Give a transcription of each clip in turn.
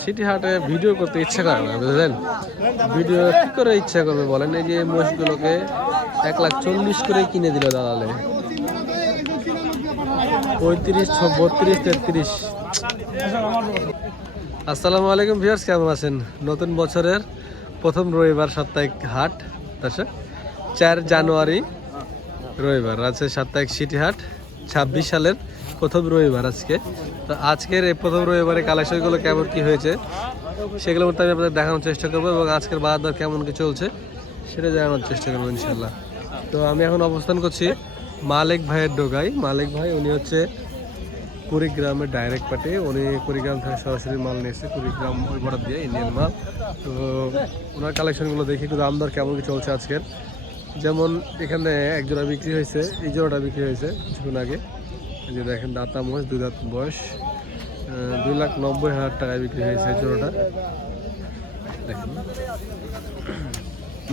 City হাটে video করতে ইচ্ছা করে না, বুঝলেন? ভিডিও কি করে ইচ্ছা করবে বলেন? এই যে মহিষগুলোকে 1,40,000 করে কিনে দিল দালালে, 35, 32, 33। আসসালামু আলাইকুম ভিউয়ার্স, কেমন আছেন? নতুন বছরের প্রথম রবিবার সাপ্তাহিক হাট, 4 জানুয়ারি রবিবার আছে সাপ্তাহিক সিটি হাট, 26 সালের প্রথম রবিবার আজকে। তো আজকের এই প্রথম রবিবারে কালেকশনগুলো কেমন কি হয়েছে সেগুলো মধ্যে আমি আপনাদের দেখানোর চেষ্টা করবো, এবং আজকের বাজার দর কেমন কি চলছে সেটা জানানোর চেষ্টা করবো ইনশাল্লাহ। তো আমি এখন অবস্থান করছি মালিক ভাইয়ের ডোগায়। মালিক ভাই উনি হচ্ছে কুড়িগ্রামের ডাইরেক্ট পার্টি, উনি কুড়িগ্রাম থেকে সরাসরি মাল নিয়েছে, কুড়িগ্রাম ওই বর্ডার দিয়ে ইন্ডিয়ান মাল। তো ওনার কালেকশনগুলো দেখি একটু দাম দর কেমন কি চলছে আজকের। যেমন এখানে এক জোড়া বিক্রি হয়েছে, এই জোড়াটা বিক্রি হয়েছে কিছুক্ষণ আগে। এই যে দেখেন দাঁতা মহিষ, 2 দাঁত বয়স, 2,90,000 টাকায় বিক্রি হয়েছে এই জোড়াটা। দেখেন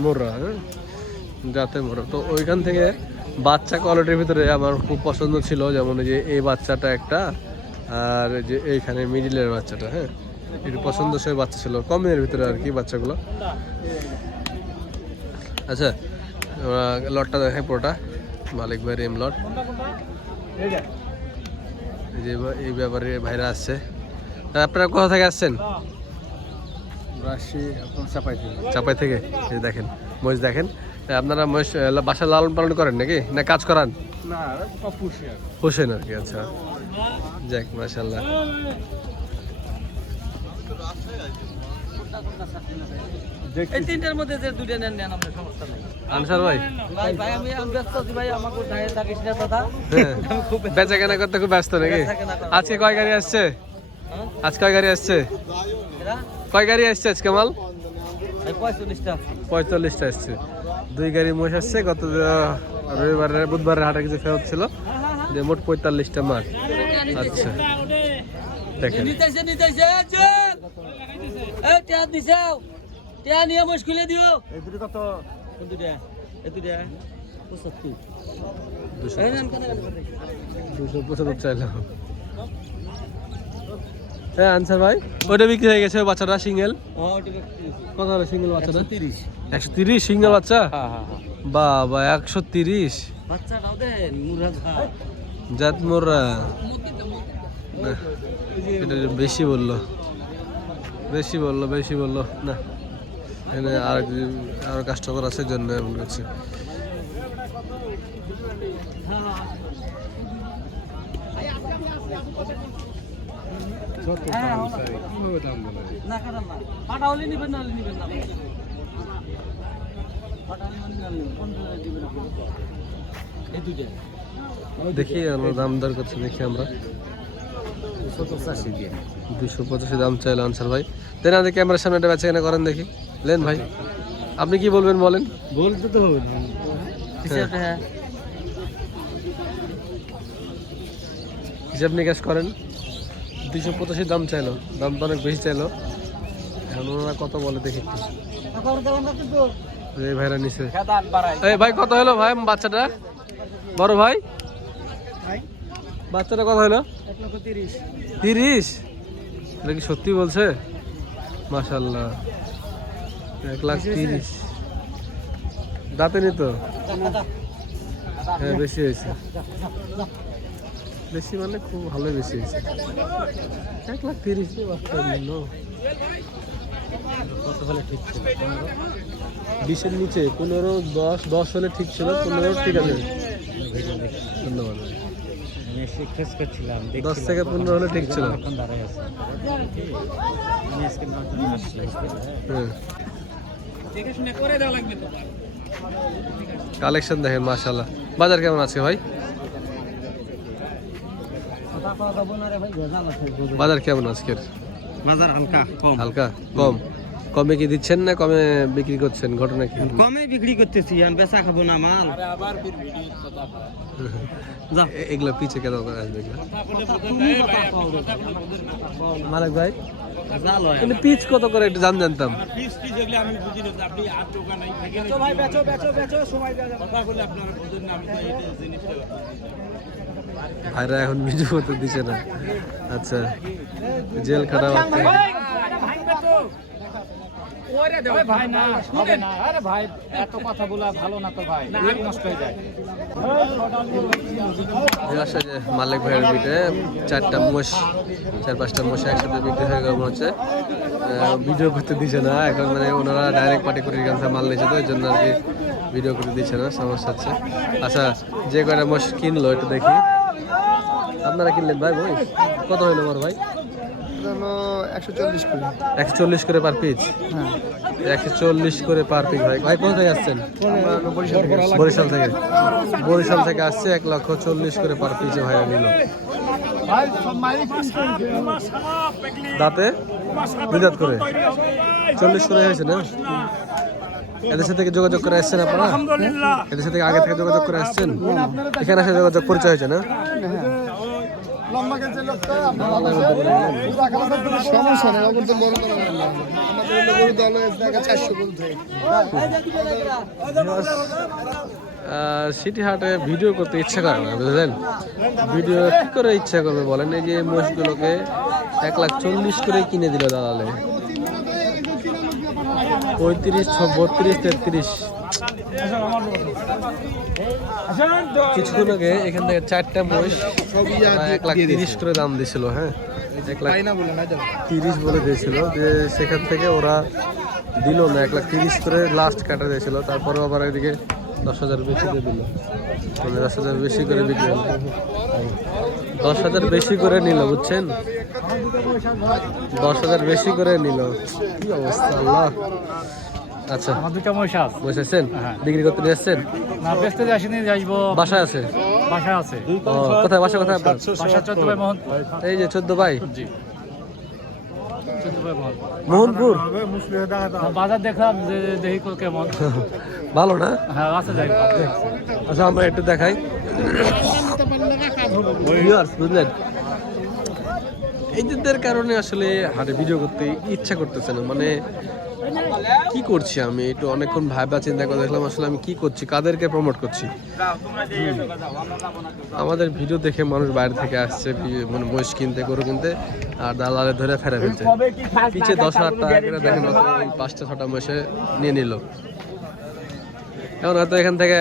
মোররা, হ্যাঁ যাতে মোররা। তো ওইখান থেকে বাচ্চা কোয়ালিটির ভিতরে আমার খুব পছন্দ ছিল, যেমন এই যে এই বাচ্চাটা একটা, আর যে এইখানে মিডিলের বাচ্চাটা, হ্যাঁ একটু পছন্দসই বাচ্চা ছিল, কমের ভিতরে আর কি বাচ্চাগুলো। আচ্ছা লটটা দেখে পুরোটা মালিক ভাইয়ের এম লট। এই যে এই ব্যাপারে ভাইরা আসছে। আপনারা কোথা থেকে আসছেন? চাপাই থেকে। এই দেখেন মহিষ, দেখেন আপনারা মহিষ বাসায় লালন পালন করেন নাকি না কাজ করান? পোষেন আর কি। আচ্ছা যাক মাশাআল্লাহ। এই তিনটার মধ্যে যে দুটো নেন আমরা সমস্যা নাই। আনসার ভাই, ভাই আমি ব্যস্ত আছি ভাই, আমাকে ঢাকা থাকিস না দাদা। বেচা কেনা করতে খুব ব্যস্ত নাকি? আজকে কয় গাড়ি আসছে? আজকে কয় গাড়ি আসছে? কয় গাড়ি আসছে আজকে মাল? 45টা আসছে। 2 গাড়ি মহিষ আসছে। গত রবিবারের বুধবারের হাটে কিছু ফেরত ছিল, যে মোট 45টা মাল। আচ্ছা দেখেন নিয়ে মুশকিলে দিও। এই দুটো কত? দুটো এই দুটো 75। 275 চাইলাম। হ্যাঁ আনসার ভাই, ওটা বিক্রি হয়ে গেছে বাচ্চাটা সিঙ্গেল। কত হলো সিঙ্গেল বাচ্চাটা? 130 সিঙ্গেল বাচ্চা। বাবা 130 বাচ্চাটাও দেন মুরাদ ভাই, জাত মোররা। এটা বেশি বললো না, এখানে আর কাস্টমার আছে জন্য এমন করছে। দেখি আমরা দাম দর করছি, দেখি আমরা 285 দাম চাইলো আনসার ভাই। দেন আমাদের ক্যামেরার সামনে একটা বেচা কেনা করেন দেখি। লেন ভাই, আপনি কি বলবেন বলেন? বলতে তো হবে হিসাব নিকাশ করেন। 285 দাম চাইলো, দাম তো অনেক বেশি চাইলো। এখন ওনারা কত বলে দেখি একটু। এই ভাইরা নিচে। এই ভাই কত হলো ভাই বাচ্চাটা? বড় ভাই বাচ্চাটা কত হলো? 1,30,000। এটা কি সত্যি বলছে? মাশাআল্লাহ 1,30,000। দাঁতে নি তো? হ্যাঁ বেশি হয়েছে, বেশি মানে খুব ভালোই বেশি হয়েছে। 1,30,000 বাচ্চা নিল। কত হলে ঠিক ছিল? 20-এর নিচে 15, 10 হলে ঠিক ছিল। 15 ঠিক আছে, ধন্যবাদ। 10 থেকে 15 হলে ঠিক ছিল। কালেকশন দেখেন মাশাআল্লাহ। বাজার কেমন আছে ভাই? বাজার কেমন আজকের? বাজার হালকা কম। কমে কি দিচ্ছেন না কমে বিক্রি করছেন? ঘটনা কি? কমে বিক্রি করতেছি, আমি বেচা খাবো না মাল। এগুলো পিছে কেন আসবে? মালিক ভাই কিন্তু পিচ কত করে একটু জানতাম। ভাইরা এখন ভিডিও করতে দিচ্ছে না। আচ্ছা, জেল খাটা বাচ্চা। ভাই না হবে না, আরে ভাই এত কথা বলা ভালো না তো ভাই, নষ্ট হয়ে যায়। আসলে যে মালিক ভাইয়ের বিটে 4টা মোষ 4-5টা মোষ একসাথে বিক্রি হয়ে গেল মনে হচ্ছে। ভিডিও করতে দিচ্ছে না এখন, মানে ওনারা ডাইরেক্ট পার্টি করে মাল নিয়েছে তো, এই জন্য আর কি ভিডিও করতে দিচ্ছে না, সমস্যা হচ্ছে। আচ্ছা, যে কয়টা মোষ কিনলো একটু দেখি। আপনারা কিনলেন ভাই? বই কত হইলো বড় ভাই? 140 করে। 140 করে পার পিস? হ্যাঁ, 140 করে পার পিস। ভাই ভাই কোথা থেকে আসছেন? বরিশাল থেকে। বরিশাল থেকে আসছে, 1,40,000 করে পার পিসে ভাইরা নিল। দাঁতে 2 দাঁত করে 40 করে হয়েছে না? এদের সাথে যোগাযোগ করে আসছেন আপনারা? এদের সাথে আগে থেকে যোগাযোগ করে আসছেন? এখানে এসে যোগাযোগ পরিচয় হয়েছে না? সমস্যা নেই, ওগুলো তো বড় দল না। আমাদের বড় দল জায়গা 400 গোল থেকে। সিটি হাটে ভিডিও করতে ইচ্ছা করে না, বুঝলেন? ভিডিও কি করে ইচ্ছা করবে বলেন? এই যে মোষগুলোকে 1,40,000 করে কিনে দিল দালালে। 35, 32, 33। কিছুক্ষণ আগে এখান থেকে 4টা মোষ 1,30,000 করে দাম দিছিল। হ্যাঁ, 1,30,000 বলে দিয়েছিল, যে সেখান থেকে ওরা দিল না, 1,30,000 করে লাস্ট কাটা দিয়েছিল। তারপরে আবার এদিকে 10,000 বেশি দিয়ে দিল, মানে 10,000 বেশি করে বিক্রি হলো। 10,000 বেশি করে নিল, বুঝছেন? 10,000 বেশি করে নিল। কি অবস্থা আল্লাহ! আচ্ছা, আমার দুটো মহিষ আছে। বসেছেন বিক্রি করতে নিয়ে আসছেন? না, বেচতে আসিনি, যাইবো। বাসায় আছে? বাসায় আছে। ও, কোথায় বাসা? কোথায় আপনার? বাসা 14 ভাই মোহন। এই যে 14 ভাই, জি, 14 ভাই মোহন। মোহনপুর। বাজার দেখলাম যে দেখি কেমন। ভালো না? হ্যাঁ, আছে, যাই। আচ্ছা, আমরা একটু দেখাই। Viewers, বুঝলেন, এইদের কারণে আসলে হাটে ভিডিও করতে ইচ্ছা করতেছে না। মানে কি করছি আমি, একটু অনেকক্ষণ ভাবনা চিন্তা করে দেখলাম আসলে আমি কি করছি, কাদেরকে প্রমোট করছি। আমাদের ভিডিও দেখে মানুষ বাইরে থেকে আসছে, মানে মহিষ কিনতে, গরু কিনতে, আর দালালে ধরে ফেরা ফেলছে। পিছিয়ে 10,000 টাকা করে দেখেন, 5টা-6টা মহিষে নিয়ে নিল। এখন হয়তো এখান থেকে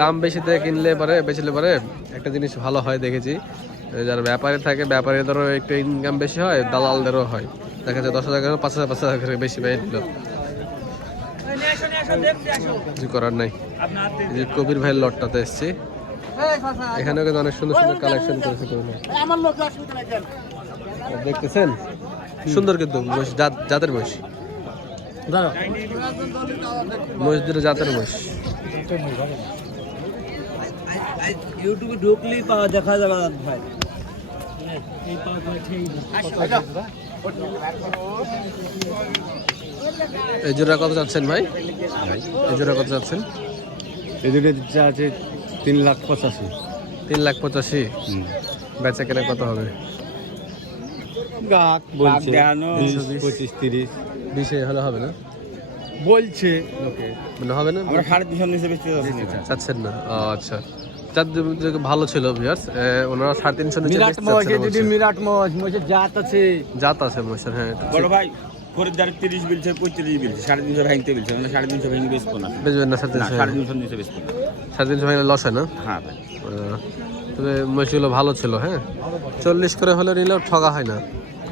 দাম বেশিতে কিনলে পরে, বেচলে পরে একটা জিনিস ভালো হয় দেখেছি, যারা ব্যাপারী থাকে, ব্যাপারীদেরও একটু ইনকাম বেশি হয়, দালালদেরও হয়। দেখা যায় 10,000 করে 5,000 করে বেশি পেয়ে দিল। কিছু করার নাই। এই যে কবির ভাইয়ের লটটাতে এসছি, এখানেও কিন্তু অনেক সুন্দর সুন্দর কালেকশন করেছে কবির ভাই। দেখতেছেন সুন্দর, কিন্তু জাতের মহিষ, মহিষ দুটো জাতের মহিষ। ইউটিউবে ঢুকলেই পাওয়া দেখা যাবে ভাই। এই জোড়া কত যাচ্ছেন ভাই? এই জোড়া কত যাচ্ছেন? এই দুটো যা আছে 3,85,000। 3,85,000। বেচা কেনা কত হবে? গাক বলছে 20, 25, 30 20 হলে হবে না? বলছে ওকে, মানে হবে না? আমরা 3.5 নিচে বেচতে যাচ্ছি না। চাচ্ছেন না? ও আচ্ছা, যার ভালো ছিল ভিউয়ার্স, ওনারা 350 নিচে মিরাট বেচতে মহিষ, চাচ্ছেন যদি বলছে। মিরাট মহিষের জাত আছে। জাত আছে মহিষের, হ্যাঁ। বড় ভাই খরিদ্দার 30 বিলছে, 35 বিলছে, 350 ভাঙতে বিলছে, মানে 350 ভেঙে বেচবো না। বেচবেন না? না, 350 350 নিচে বেচবো না। 350 ভাঙলে লস হয় না? হ্যাঁ ভাই। তবে মহিষগুলো ভালো ছিল। হ্যাঁ, 40 করে হলে নিলেও ঠকা হয় না।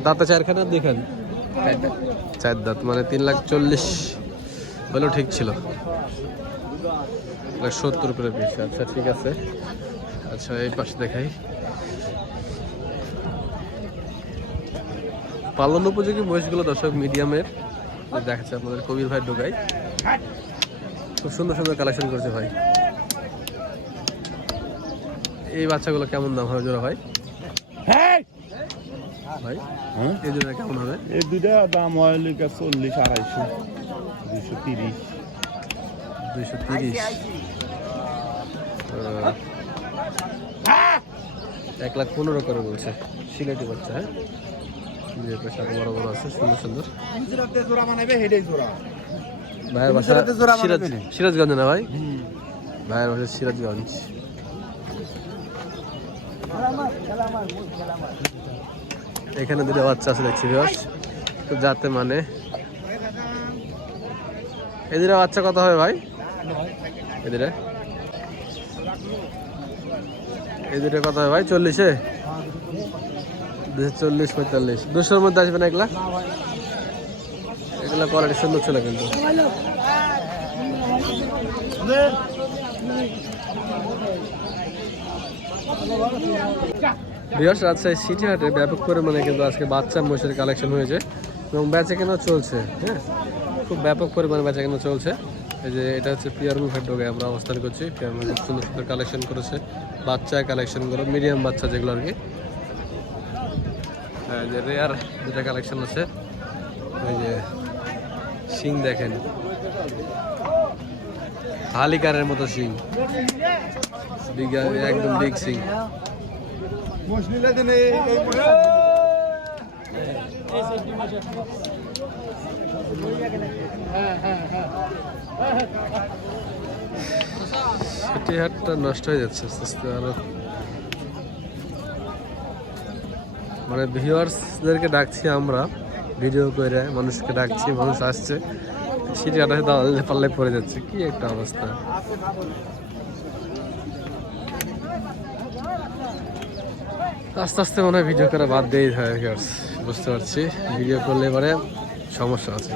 দাঁতে 4খানা দেখেন, 4 দাঁত, মানে 3,40,000 হলেও ঠিক ছিল। 70 করে পিস। আচ্ছা, ঠিক আছে। আচ্ছা, এই পাশে দেখাই। পালন উপযোগী মহিষগুলো দর্শক মিডিয়ামের দেখাচ্ছে আপনাদের কবির ভাই ঢোকাই। খুব সুন্দর সুন্দর কালেকশন করেছে ভাই। এই বাচ্চাগুলো কেমন দাম হবে জোড়া ভাই? ভাই এই জোড়া কেমন হবে? এই দুটা দাম হয় 40, 250, 230। 230। 1,15,000 করে বলছে। সিলেটি বাচ্চা, হ্যাঁ, সাথে বড় বড় আছে, সুন্দর সুন্দর। ভাইয়ের বাসা সিরাজগঞ্জ না ভাই? ভাইয়ের বাসা সিরাজগঞ্জ। এখানে দুটো বাচ্চা আছে দেখছি ভিউয়ার্স, তো যাতে মানে এদের বাচ্চা কত হবে ভাই? এদের কত হবে ভাই? 40-এ 40-45 200-এর মধ্যে আসবে না এগুলা? এগুলা কোয়ালিটি সুন্দর ছিল কিন্তু। ভিউয়ার্স, রাজশাহী সিটি হাটে ব্যাপক পরিমাণে কিন্তু আজকে বাচ্চা মহিষের কালেকশন হয়েছে এবং বেচা কেনা চলছে। হ্যাঁ, খুব ব্যাপক পরিমাণে বেচা কেনা চলছে। এই যে এটা হচ্ছে পিয়ার মুখের ডোগে আমরা অবস্থান করছি। পিয়ার মুখ খুব সুন্দর সুন্দর কালেকশন করেছে, বাচ্চা কালেকশন করে, মিডিয়াম বাচ্চা যেগুলো আর কি। হ্যাঁ, যে রেয়ার যেটা কালেকশন আছে, ওই যে শিং দেখেন, হালিকারের মতো শিং, একদম বিগ শিং। সিটি হাটটা নষ্ট হয়ে যাচ্ছে আস্তে আস্তে আরো। মানে ভিউয়ার্সদেরকে ডাকছি আমরা, ভিডিও করে মানুষকে ডাকছি, মানুষ আসছে, সিটি হাটে দাঁড়ালে পাল্লায় পড়ে যাচ্ছে, কি একটা অবস্থা। আস্তে আস্তে মনে হয় ভিডিও করা বাদ দিয়েই হয় ভিউয়ার্স, বুঝতে পারছি ভিডিও করলে এবারে সমস্যা আছে।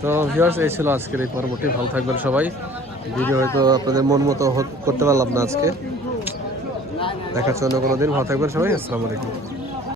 তো ভিউয়ার্স, এই ছিল আজকের এই পর্বটি। ভালো থাকবেন সবাই। ভিডিও হয়তো আপনাদের মন মতো করতে পারলাম না আজকে, দেখার জন্য কোনো দিন। ভালো থাকবেন সবাই, আসসালামু আলাইকুম।